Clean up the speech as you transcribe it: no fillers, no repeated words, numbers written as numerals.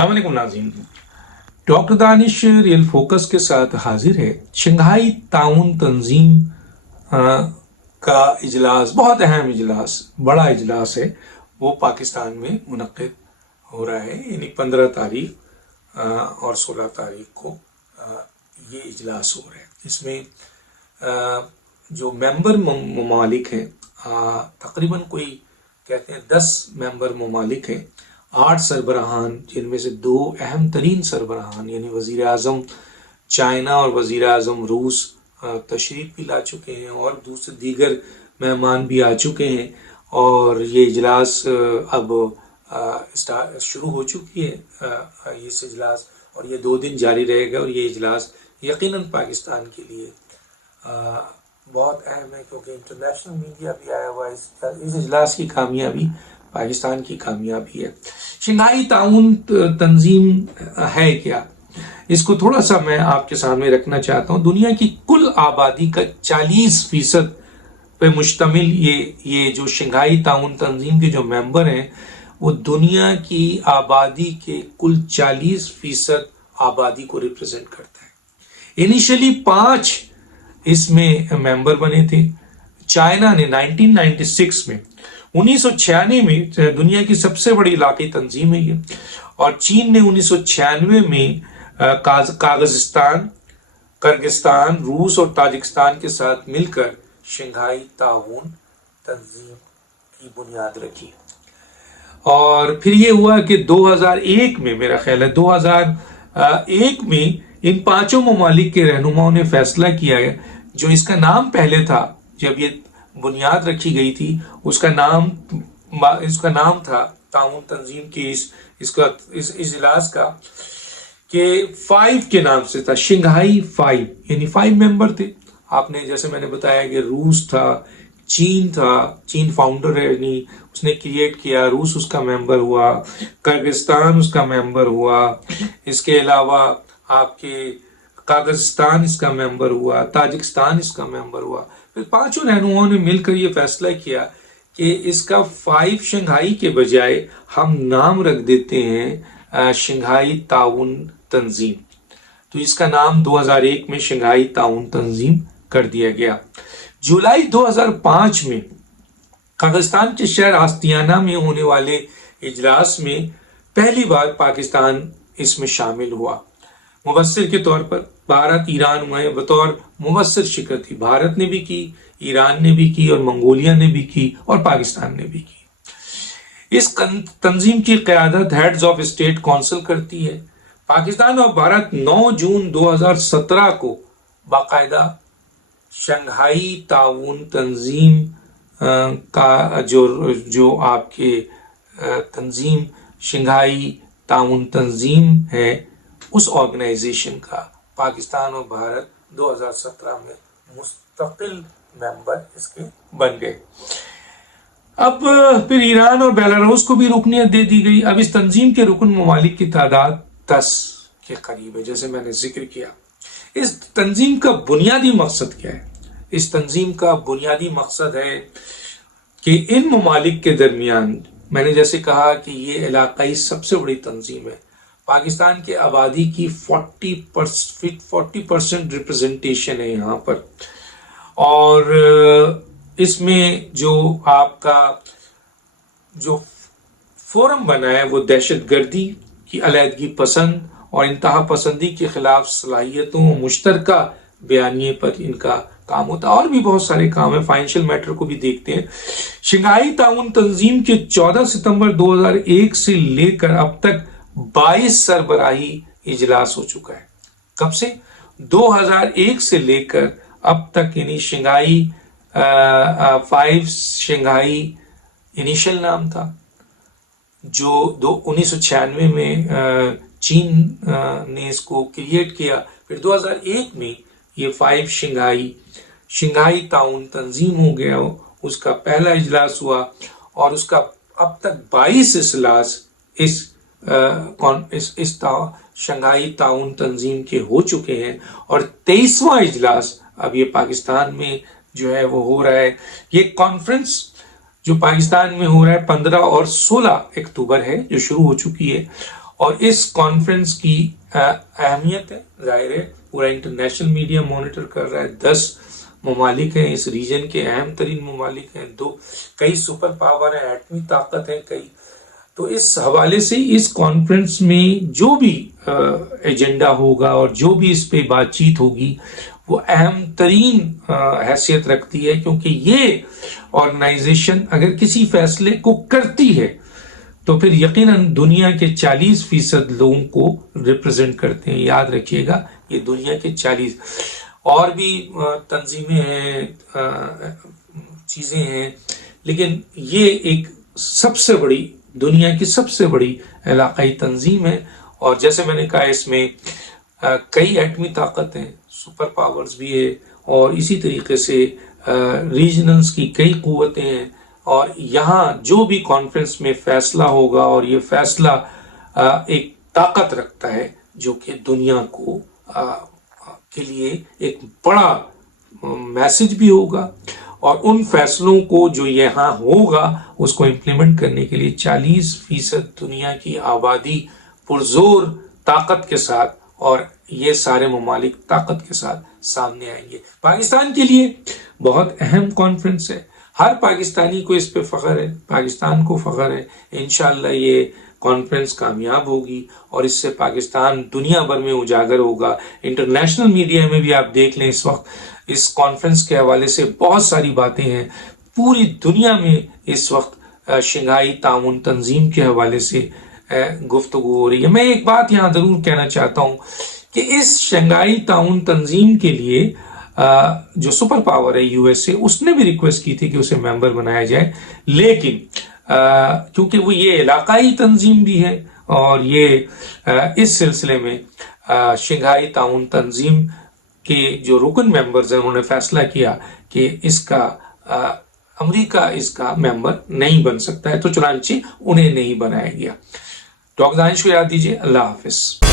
السلام علیکم ناظرین، ڈاکٹر دانش ریئل فوکس کے ساتھ حاضر ہے۔ شنگھائی تعاون تنظیم کا اجلاس، بہت اہم اجلاس، بڑا اجلاس ہے، وہ پاکستان میں منعقد ہو رہا ہے، یعنی 15 تاریخ اور 16 تاریخ کو یہ اجلاس ہو رہا ہے۔ اس میں جو ممبر ممالک ہیں، تقریباً کوئی کہتے ہیں 10 ممبر ممالک ہیں، 8 سربراہان، جن میں سے 2 اہم ترین سربراہان یعنی وزیر اعظم چائنا اور وزیر اعظم روس تشریف بھی لا چکے ہیں، اور دیگر مہمان بھی آ چکے ہیں، اور یہ اجلاس اب شروع ہو چکی ہے اس اجلاس، اور یہ 2 دن جاری رہے گا، اور یہ اجلاس یقیناً پاکستان کے لیے بہت اہم ہے، کیونکہ انٹرنیشنل میڈیا بھی آیا ہوا ہے۔ اس اجلاس کی کامیابی پاکستان کی کامیابی ہے۔ شنگھائی تعاون تنظیم ہے کیا؟ اس کو تھوڑا سا میں آپ کے سامنے رکھنا چاہتا ہوں۔ دنیا کی کل آبادی کا 40% پہ مشتمل یہ جو شنگھائی تعاون تنظیم کے جو ممبر ہیں، وہ دنیا کی آبادی کے کل 40% آبادی کو ریپرزینٹ کرتا ہے۔ انیشلی 5 اس میں ممبر بنے تھے۔ چائنا نے 1996 میں، 1996 میں دنیا کی سب سے بڑی علاقائی تنظیم ہے یہ، اور چین نے 1996 میں کرغزستان، روس اور تاجکستان کے ساتھ مل کر شنگھائی تعاون تنظیم کی بنیاد رکھی، اور پھر یہ ہوا کہ 2001 میں، میرا خیال ہے 2001 میں ان 5 ممالک کے رہنماؤں نے فیصلہ کیا ہے، جو اس کا نام پہلے تھا، جب یہ بنیاد رکھی گئی تھی، اس کا نام تھا تعاون تنظیم کی اس اجلاس کا، کہ 5 کے نام سے تھا، شنگھائی 5، یعنی 5 ممبر تھے۔ آپ نے جیسے میں نے بتایا کہ روس تھا، چین فاؤنڈر ہے، یعنی اس نے کریٹ کیا، روس اس کا ممبر ہوا، کرغزستان اس کا ممبر ہوا، اس کے علاوہ آپ کے قازقستان اس کا ممبر ہوا، تاجکستان اس کا ممبر ہوا۔ پھر 5 رہنماؤں نے مل کر یہ فیصلہ کیا کہ اس کا 5 شنگھائی کے بجائے ہم نام رکھ دیتے ہیں شنگھائی تعاون تنظیم، تو اس کا نام 2001 میں شنگھائی تعاون تنظیم کر دیا گیا۔ جولائی 2005 میں قازقستان کے شہر آستیانہ میں ہونے والے اجلاس میں پہلی بار پاکستان اس میں شامل ہوا، مبصر کے طور پر۔ بھارت، ایران میں بطور مبصر شرکت کی، بھارت نے بھی کی، ایران نے بھی کی، اور منگولیا نے بھی کی، اور پاکستان نے بھی کی۔ اس تنظیم کی قیادت ہیڈز آف اسٹیٹ کونسل کرتی ہے۔ پاکستان اور بھارت 9 جون 2017 کو باقاعدہ شنگھائی تعاون تنظیم کا جو آپ کے تنظیم شنگھائی تعاون تنظیم ہے، اس آرگنائزیشن کا پاکستان اور بھارت 2017 میں مستقل ممبر اس کے بن گئے۔ اب پھر ایران اور بیلاروس کو بھی رکنیت دے دی گئی۔ اب اس تنظیم کے رکن ممالک کی تعداد 10 کے قریب ہے، جیسے میں نے ذکر کیا۔ اس تنظیم کا بنیادی مقصد کیا ہے؟ اس تنظیم کا بنیادی مقصد ہے کہ ان ممالک کے درمیان، میں نے جیسے کہا کہ یہ علاقائی سب سے بڑی تنظیم ہے، پاکستان کے آبادی کی 40% ریپرزنٹیشن ہے یہاں پر، اور اس میں جو آپ کا جو فورم بنا ہے وہ دہشت گردی کی علیحدگی پسند اور انتہا پسندی کے خلاف صلاحیتوں مشترکہ بیانیے پر ان کا کام ہوتا ہے، اور بھی بہت سارے کام ہیں، فائنینشیل میٹر کو بھی دیکھتے ہیں۔ شنگھائی تعاون تنظیم کے 14 ستمبر 2001 سے لے کر اب تک 22 سربراہی اجلاس ہو چکا ہے۔ کب سے؟ 2001 سے لے کر اب تک، یعنی شنگھائی 5 شنگھائی انیشل نام تھا، جو 1996 میں چین نے اس کو کریٹ کیا، پھر 2001 میں یہ 5 شنگھائی تعاون تنظیم ہو گیا، اس کا پہلا اجلاس ہوا، اور اس کا اب تک 22 اجلاس اس شنگھائی تعاون تنظیم کے ہو چکے ہیں، اور 23واں اجلاس اب یہ پاکستان میں جو ہے وہ ہو رہا ہے۔ یہ کانفرنس جو پاکستان میں ہو رہا ہے 15 اور 16 اکتوبر ہے، جو شروع ہو چکی ہے، اور اس کانفرنس کی اہمیت ہے، ظاہر ہے پورا انٹرنیشنل میڈیا مانیٹر کر رہا ہے، 10 ممالک ہیں اس ریجن کے، اہم ترین ممالک ہیں، کئی سپر پاور ہیں، ایٹمی طاقت ہیں کئی. تو اس حوالے سے اس کانفرنس میں جو بھی ایجنڈا ہوگا اور جو بھی اس پہ بات چیت ہوگی وہ اہم ترین حیثیت رکھتی ہے، کیونکہ یہ آرگنائزیشن اگر کسی فیصلے کو کرتی ہے تو پھر یقیناً دنیا کے 40% لوگوں کو ریپرزینٹ کرتے ہیں. یاد رکھیے گا یہ دنیا کے 40 اور بھی تنظیمیں ہیں، چیزیں ہیں، لیکن یہ ایک سب سے بڑی، دنیا کی سب سے بڑی علاقائی تنظیم ہے. اور جیسے میں نے کہا اس میں کئی ایٹمی طاقت ہیں، سپر پاورز بھی ہے، اور اسی طریقے سے ریجنلز کی کئی قوتیں ہیں. اور یہاں جو بھی کانفرنس میں فیصلہ ہوگا، اور یہ فیصلہ ایک طاقت رکھتا ہے جو کہ دنیا کو کے لیے ایک بڑا میسج بھی ہوگا، اور ان فیصلوں کو جو یہاں ہوگا اس کو امپلیمنٹ کرنے کے لیے 40% دنیا کی آبادی پرزور طاقت کے ساتھ، اور یہ سارے ممالک طاقت کے ساتھ سامنے آئیں گے. پاکستان کے لیے بہت اہم کانفرنس ہے، ہر پاکستانی کو اس پہ فخر ہے، پاکستان کو فخر ہے. انشاءاللہ یہ کانفرنس کامیاب ہوگی اور اس سے پاکستان دنیا بھر میں اجاگر ہوگا. انٹرنیشنل میڈیا میں بھی آپ دیکھ لیں اس وقت اس کانفرنس کے حوالے سے بہت ساری باتیں ہیں. پوری دنیا میں اس وقت شنگھائی تعاون تنظیم کے حوالے سے گفتگو ہو رہی ہے. میں ایک بات یہاں ضرور کہنا چاہتا ہوں کہ اس شنگھائی تعاون تنظیم کے لیے جو سپر پاور ہے یو ایس اے، اس نے بھی ریکویسٹ کی تھی کہ اسے ممبر بنایا جائے، لیکن کیونکہ وہ یہ علاقائی تنظیم بھی ہے، اور یہ اس سلسلے میں شنگھائی تعاون تنظیم کے جو رکن ممبرز ہیں انہوں نے فیصلہ کیا کہ اس کا امریکہ اس کا ممبر نہیں بن سکتا ہے، تو چنانچہ انہیں نہیں بنایا گیا. ڈاکٹر دانش کو یاد دیجیے. اللہ حافظ.